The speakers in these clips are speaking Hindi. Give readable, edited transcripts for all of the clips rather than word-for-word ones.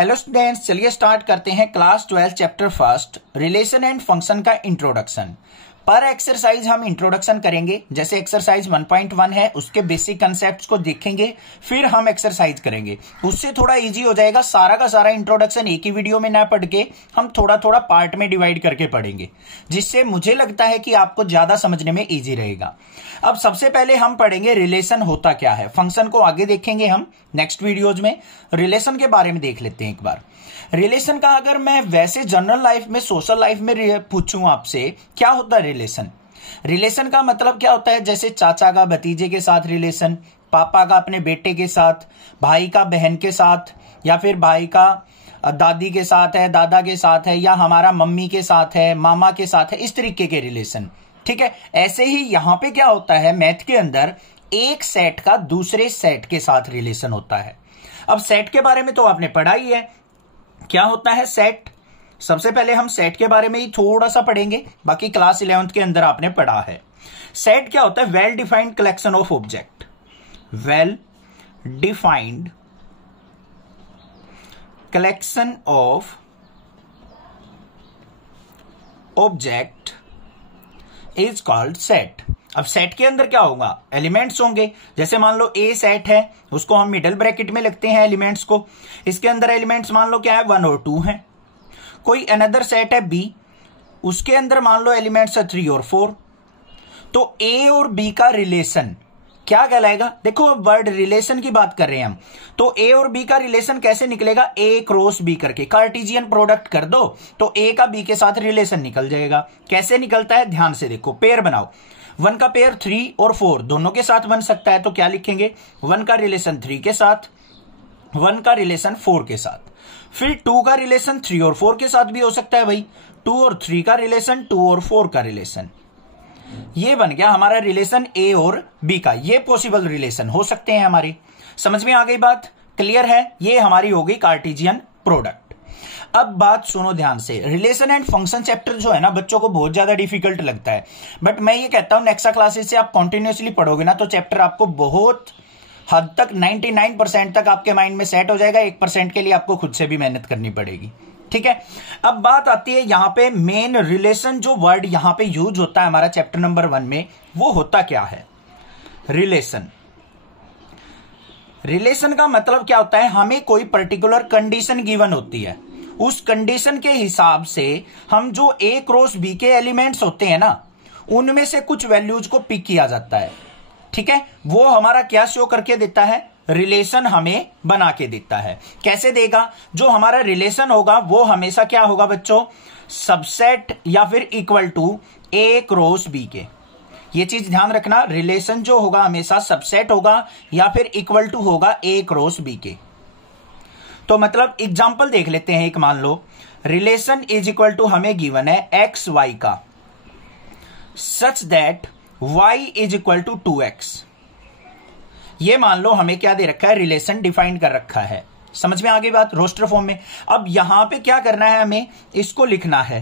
हेलो स्टूडेंट्स, चलिए स्टार्ट करते हैं class 12 chapter first relation and function का इंट्रोडक्शन। पर एक्सरसाइज हम इंट्रोडक्शन करेंगे। जैसे एक्सरसाइज 1.1 है उसके बेसिक कंसेप्ट्स को देखेंगे, फिर हम एक्सरसाइज करेंगे। उससे थोड़ा इजी हो जाएगा। सारा का सारा इंट्रोडक्शन एक ही वीडियो में ना पढ़ के हम थोड़ा थोड़ा पार्ट में डिवाइड करके पढ़ेंगे, जिससे मुझे लगता है कि आपको ज्यादा समझने में इजी रहेगा। अब सबसे पहले हम पढ़ेंगे रिलेशन होता क्या है। फंक्शन को आगे देखेंगे हम नेक्स्ट वीडियोज में। रिलेशन के बारे में देख लेते हैं एक बार। रिलेशन का अगर मैं वैसे जनरल लाइफ में, सोशल लाइफ में पूछूं आपसे, क्या होता है रिलेशन? रिलेशन का मतलब क्या होता है? जैसे चाचा का भतीजे के साथ रिलेशन, पापा का अपने बेटे के साथ, भाई का बहन के साथ, या फिर भाई का दादी के साथ है, दादा के साथ है, या हमारा मम्मी के साथ है, मामा के साथ है, इस तरीके के रिलेशन। ठीक है। ऐसे ही यहां पे क्या होता है, मैथ के अंदर एक सेट का दूसरे सेट के साथ रिलेशन होता है। अब सेट के बारे में तो आपने पढ़ा ही है, क्या होता है सेट। सबसे पहले हम सेट के बारे में ही थोड़ा सा पढ़ेंगे, बाकी क्लास 11th के अंदर आपने पढ़ा है। सेट क्या होता है? Well defined collection of object. Well defined collection of object is called set. अब सेट के अंदर क्या होगा? एलिमेंट्स होंगे। जैसे मान लो ए सेट है, उसको हम मिडल ब्रैकेट में लिखते हैं एलिमेंट्स को। इसके अंदर एलिमेंट्स मान लो क्या है, 1 और 2 हैं। कोई अनदर सेट है बी, उसके अंदर मान लो एलिमेंट्स है 3 और 4। तो ए और बी का रिलेशन क्या कहलाएगा? देखो वर्ड रिलेशन की बात कर रहे हैं हम, तो ए और बी का रिलेशन कैसे निकलेगा? ए क्रॉस बी करके कार्टेशियन प्रोडक्ट कर दो तो ए का बी के साथ रिलेशन निकल जाएगा। कैसे निकलता है ध्यान से देखो। पेयर बनाओ, 1 का पेयर 3 और 4 दोनों के साथ बन सकता है, तो क्या लिखेंगे? 1 का रिलेशन 3 के साथ, 1 का रिलेशन 4 के साथ। फिर 2 का रिलेशन 3 और 4 के साथ भी हो सकता है भाई। 2 और 3 का रिलेशन, 2 और 4 का रिलेशन। ये बन गया हमारा रिलेशन ए और बी का। ये पॉसिबल रिलेशन हो सकते हैं हमारी। समझ में आ गई बात? क्लियर है? ये हमारी हो गई कार्टेशियन प्रोडक्ट। अब बात सुनो ध्यान से। रिलेशन एंड फंक्शन चैप्टर जो है ना, बच्चों को बहुत ज्यादा डिफिकल्ट लगता है, बट मैं ये कहता हूं नेक्स्ट क्लासेस से आप कंटिन्यूअसली पढ़ोगे ना, तो चैप्टर आपको बहुत हद तक 99% तक आपके माइंड में सेट हो जाएगा। 1% के लिए आपको खुद से भी मेहनत करनी पड़ेगी। ठीक है। अब बात आती है यहां पे मेन रिलेशन, जो वर्ड यहां पे यूज होता है हमारा चैप्टर नंबर 1 में, वो होता क्या है? रिलेशन। रिलेशन का मतलब क्या होता है? हमें कोई पर्टिकुलर कंडीशन गिवन होती है, उस कंडीशन के हिसाब से हम जो ए क्रॉस बी के एलिमेंट्स होते हैं ना, उनमें से कुछ वैल्यूज को पिक किया जाता है। ठीक है। वो हमारा क्या शो करके देता है? रिलेशन हमें बना के देता है। कैसे देगा? जो हमारा रिलेशन होगा वो हमेशा क्या होगा बच्चों? सबसेट या फिर equal to A cross B के। ये चीज ध्यान रखना, रिलेशन जो होगा हमेशा सबसेट होगा या फिर इक्वल टू होगा ए क्रॉस बी के। तो मतलब एग्जांपल देख लेते हैं। एक मान लो रिलेशन इज इक्वल टू हमें गिवन है एक्स वाई का, such that y is equal to 2x। ये मान लो हमें क्या दे रखा है? रिलेशन डिफाइन कर रखा है। समझ में आ गई बात? रोस्टर फॉर्म में। अब यहां पे क्या करना है? हमें इसको लिखना है।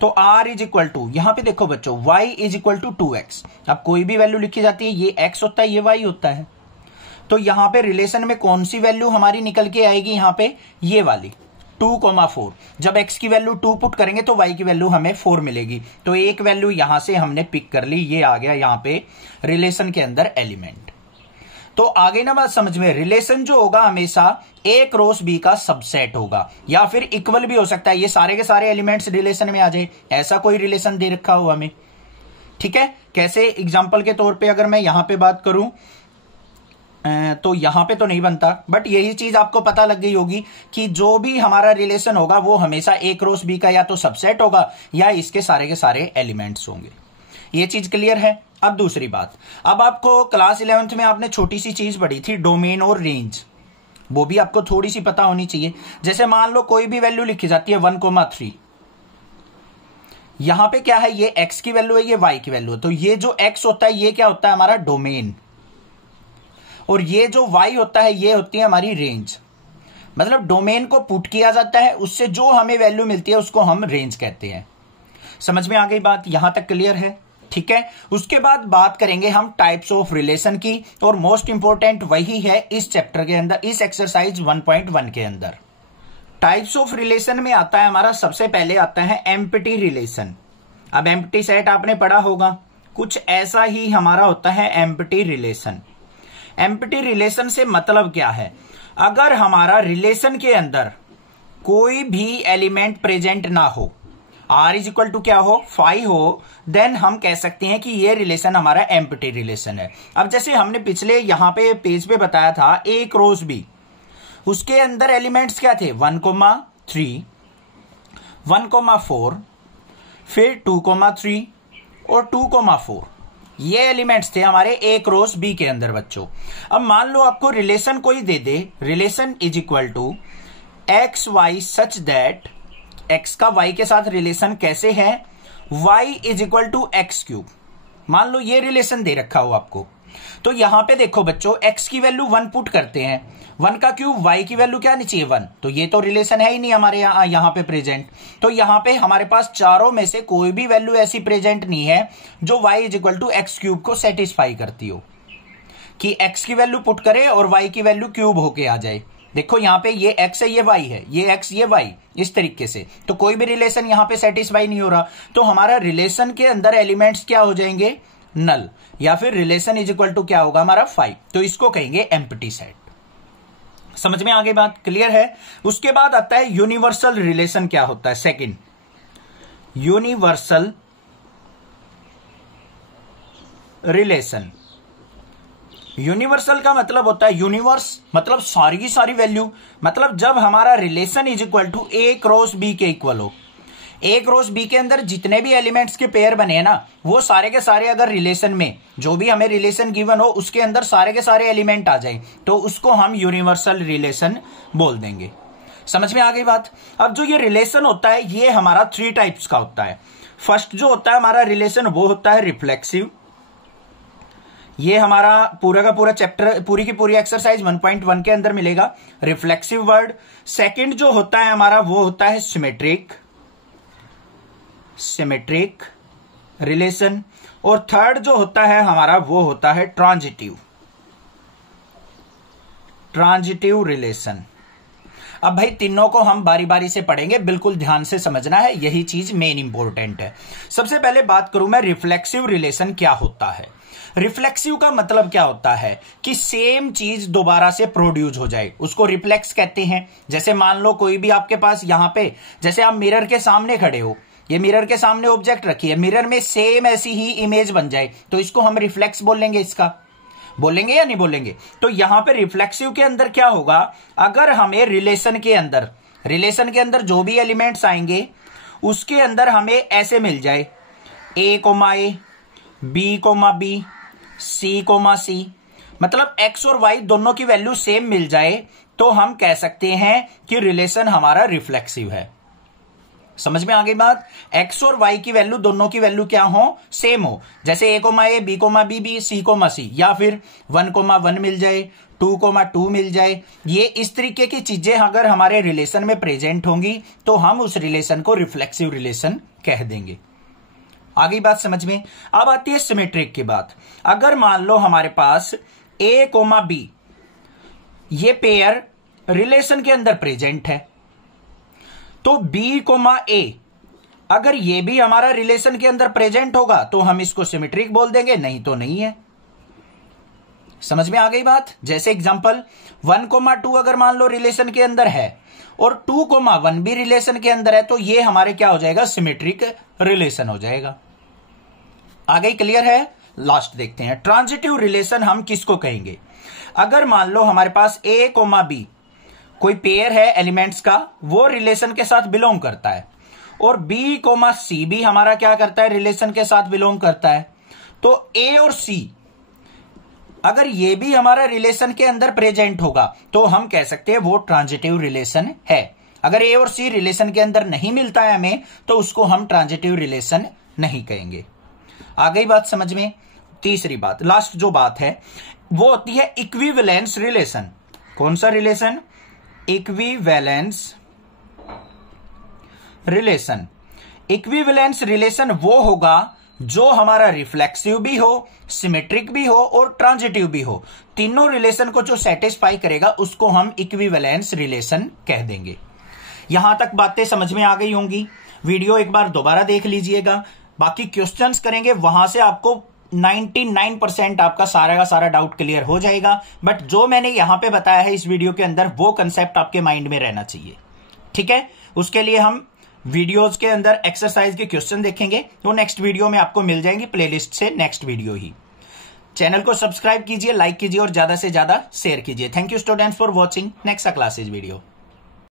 तो r इज इक्वल टू, यहां पे देखो बच्चों, y is equal to 2x। अब कोई भी वैल्यू लिखी जाती है, ये x होता है, ये y होता है। तो यहां पे रिलेशन में कौन सी वैल्यू हमारी निकल के आएगी? यहां पे ये वाली 2,4। जब x की वैल्यू 2 पुट करेंगे तो y की वैल्यू हमें 4 मिलेगी। तो एक वैल्यू यहां से हमने पिक कर ली, ये आ गया यहां पे रिलेशन के अंदर एलिमेंट। तो आगे ना बात समझ में। रिलेशन जो होगा हमेशा ए क्रॉस बी का सबसेट होगा, या फिर इक्वल भी हो सकता है। ये सारे के सारे एलिमेंट्स रिलेशन में आ जाए, ऐसा कोई रिलेशन दे रखा हो हमें। ठीक है। कैसे? एग्जाम्पल के तौर पे अगर मैं यहां पे बात करूं तो यहां पे तो नहीं बनता, बट यही चीज आपको पता लग गई होगी कि जो भी हमारा रिलेशन होगा वो हमेशा ए क्रॉस बी का या तो सबसेट होगा या इसके सारे के सारे एलिमेंट्स होंगे। ये चीज क्लियर है? अब दूसरी बात, अब आपको क्लास 11th में आपने छोटी सी चीज पढ़ी थी, डोमेन और रेंज। वो भी आपको थोड़ी सी पता होनी चाहिए। जैसे मान लो कोई भी वैल्यू लिखी जाती है 1,3। यहां पे क्या है? ये x की वैल्यू है, ये y की वैल्यू है। तो ये जो x होता है ये क्या होता है? हमारा डोमेन। और ये जो y होता है ये होती है हमारी रेंज। मतलब डोमेन को पुट किया जाता है, उससे जो हमें वैल्यू मिलती है उसको हम रेंज कहते हैं। समझ में आ गई बात? यहां तक क्लियर है? ठीक है। उसके बाद बात करेंगे हम टाइप्स ऑफ रिलेशन की, और मोस्ट इंपॉर्टेंट वही है इस चैप्टर के अंदर, इस एक्सरसाइज 1.1 के अंदर। टाइप्स ऑफ रिलेशन में आता है हमारा, सबसे पहले आता है एम्प्टी रिलेशन। अब एम्प्टी सेट आपने पढ़ा होगा, कुछ ऐसा ही हमारा होता है एम्प्टी रिलेशन। एम्प्टी रिलेशन से मतलब क्या है, अगर हमारा रिलेशन के अंदर कोई भी एलिमेंट प्रेजेंट ना हो, r इज इक्वल टू क्या हो, 5 हो, देन हम कह सकते हैं कि ये रिलेशन हमारा एम्प्टी रिलेशन है। अब जैसे हमने पिछले यहां पे पेज पे बताया था a क्रॉस b, उसके अंदर एलिमेंट्स क्या थे, 1,3, 1,4, फिर 2,3 और 2,4, ये एलिमेंट्स थे हमारे a क्रॉस b के अंदर बच्चों। अब मान लो आपको रिलेशन कोई दे दे, relation is equal to X Y such that, x का y के साथ रिलेशन कैसे है, y is equal to x cube. मान लो ये रिलेशन दे रखा हो आपको, तो यहां पे देखो बच्चों x की वैल्यू 1 पुट करते हैं, 1 का क्यूब, y की वैल्यू क्या आनी चाहिए 1, तो ये तो रिलेशन है ही नहीं हमारे यहां पे प्रेजेंट। तो यहां पे हमारे पास चारों में से कोई भी वैल्यू ऐसी प्रेजेंट नहीं है जो y is equal to x cube को सेटिस्फाई करती हो, कि x की वैल्यू पुट करे और y की वैल्यू क्यूब होके आ जाए। देखो यहाँ पे ये x है, ये y है, ये x ये y, इस तरीके से तो कोई भी रिलेशन यहाँ पे सेटिस्फाई नहीं हो रहा, तो हमारा रिलेशन के अंदर एलिमेंट्स क्या हो जाएंगे, नल, या फिर रिलेशन इज इक्वल टू क्या होगा हमारा 5, तो इसको कहेंगे एम्प्टी सेट। समझ में आगे बात क्लियर है। उसके बाद आता है यूनिवर्सल रिलेशन, क्या होता है, सेकंड यूनिवर्सल रिलेशन। यूनिवर्सल का मतलब होता है, यूनिवर्स मतलब सारी की सारी वैल्यू, मतलब जब हमारा relation is equal to A cross B के इक्वल हो, ए क्रॉस बी के अंदर जितने भी एलिमेंट्स के पेयर बने हैं ना, वो सारे के सारे अगर रिलेशन में जो भी हमें रिलेशन गिवन हो उसके अंदर सारे के सारे एलिमेंट आ जाए, तो उसको हम यूनिवर्सल रिलेशन बोल देंगे। समझ में आ गई बात। अब जो ये रिलेशन होता है ये हमारा 3 टाइप्स का होता है। फर्स्ट जो होता है हमारा रिलेशन वो होता है रिफ्लेक्सिव, ये हमारा पूरा का पूरा चैप्टर, पूरी की पूरी एक्सरसाइज 1.1 के अंदर मिलेगा, रिफ्लेक्सिव वर्ड। सेकंड जो होता है हमारा वो होता है सिमेट्रिक रिलेशन, और थर्ड जो होता है हमारा वो होता है ट्रांजिटिव रिलेशन। अब भाई तीनों को हम बारी बारी से पढ़ेंगे, बिल्कुल ध्यान से समझना है, यही चीज मेन इंपॉर्टेंट है। सबसे पहले बात करूं मैं रिफ्लेक्सिव रिलेशन क्या होता है। रिफ्लेक्सिव का मतलब क्या होता है कि सेम चीज दोबारा से प्रोड्यूस हो जाए, उसको रिफ्लेक्स कहते हैं। जैसे मान लो कोई भी आपके पास यहां पे, जैसे आप मिरर के सामने खड़े हो, ये मिरर के सामने ऑब्जेक्ट रखी है, मिरर में सेम ऐसी ही इमेज बन जाए, तो इसको हम रिफ्लेक्स बोलेंगे, इसका बोलेंगे या नहीं बोलेंगे। तो यहां पे रिफ्लेक्सिव के अंदर क्या होगा, अगर हमें रिलेशन के अंदर जो भी एलिमेंट्स आएंगे उसके अंदर हमें ऐसे मिल जाए a, b, c, मतलब x और y दोनों की वैल्यू सेम मिल जाए, तो हम कह सकते हैं कि रिलेशन हमारा रिफ्लेक्सिव है। समझ में आ गई बात। x और y की वैल्यू, दोनों की वैल्यू क्या हो, सेम हो, जैसे a, b, b, c, या फिर 1,1 मिल जाए, 2,2 मिल जाए। ये इस तरीके की चीजें अगर हमारे रिलेशन में प्रेजेंट होंगी तो हम उस रिलेशन को रिफ्लेक्सिव रिलेशन कह देंगे। आगे बात समझ में। अब आती है सिमेट्रिक की बात। अगर मान लो हमारे पास a, b ये पेयर रिलेशन के अंदर प्रेजेंट है, तो b, a अगर ये भी हमारा रिलेशन के अंदर प्रेजेंट होगा तो हम इसको सिमेट्रिक बोल देंगे, नहीं तो नहीं है। समझ में आ गई बात। जैसे एग्जांपल 1,2 अगर मान लो रिलेशन के अंदर है और 2,1 भी रिलेशन के अंदर है, तो ये हमारे क्या हो जाएगा, सिमेट्रिक रिलेशन हो जाएगा। आ गई, क्लियर है। लास्ट देखते हैं ट्रांजिटिव रिलेशन हम किसको कहेंगे। अगर मान लो हमारे पास a, b कोई पेयर है एलिमेंट्स का, वो रिलेशन के साथ बिलोंग करता है, और b, c भी हमारा क्या करता है, रिलेशन के साथ बिलोंग करता है, तो a और c अगर ये भी हमारा रिलेशन के अंदर प्रेजेंट होगा तो हम कह सकते हैं वो ट्रांजिटिव रिलेशन है। अगर a और c रिलेशन के अंदर नहीं मिलता है हमें, तो उसको हम ट्रांजिटिव रिलेशन नहीं कहेंगे। आ गई बात समझ में। तीसरी बात, लास्ट जो बात है वो होती है इक्विवेलेंस रिलेशन। कौन सा relation, equivalence relation. Equivalence relation वो होगा जो हमारा रिफ्लेक्सिव भी हो, सिमेट्रिक भी हो और ट्रांजिटिव भी हो, तीनों रिलेशन को जो सेटिस्फाई करेगा उसको हम इक्विवेलेंस रिलेशन कह देंगे। यहां तक बातें समझ में आ गई होंगी। वीडियो एक बार दोबारा देख लीजिएगा, बाकी क्वेश्चंस करेंगे, वहां से आपको 99% आपका सारा का सारा डाउट क्लियर हो जाएगा। बट जो मैंने यहां पे बताया है इस वीडियो के अंदर, वो कंसेप्ट आपके माइंड में रहना चाहिए। ठीक है, उसके लिए हम वीडियोज के अंदर एक्सरसाइज के क्वेश्चन देखेंगे, वो नेक्स्ट वीडियो में आपको मिल जाएंगी प्लेलिस्ट से, नेक्स्ट वीडियो ही। चैनल को सब्सक्राइब कीजिए, लाइक कीजिए और ज्यादा से ज्यादा शेयर कीजिए। Thank you students for watching next classes video.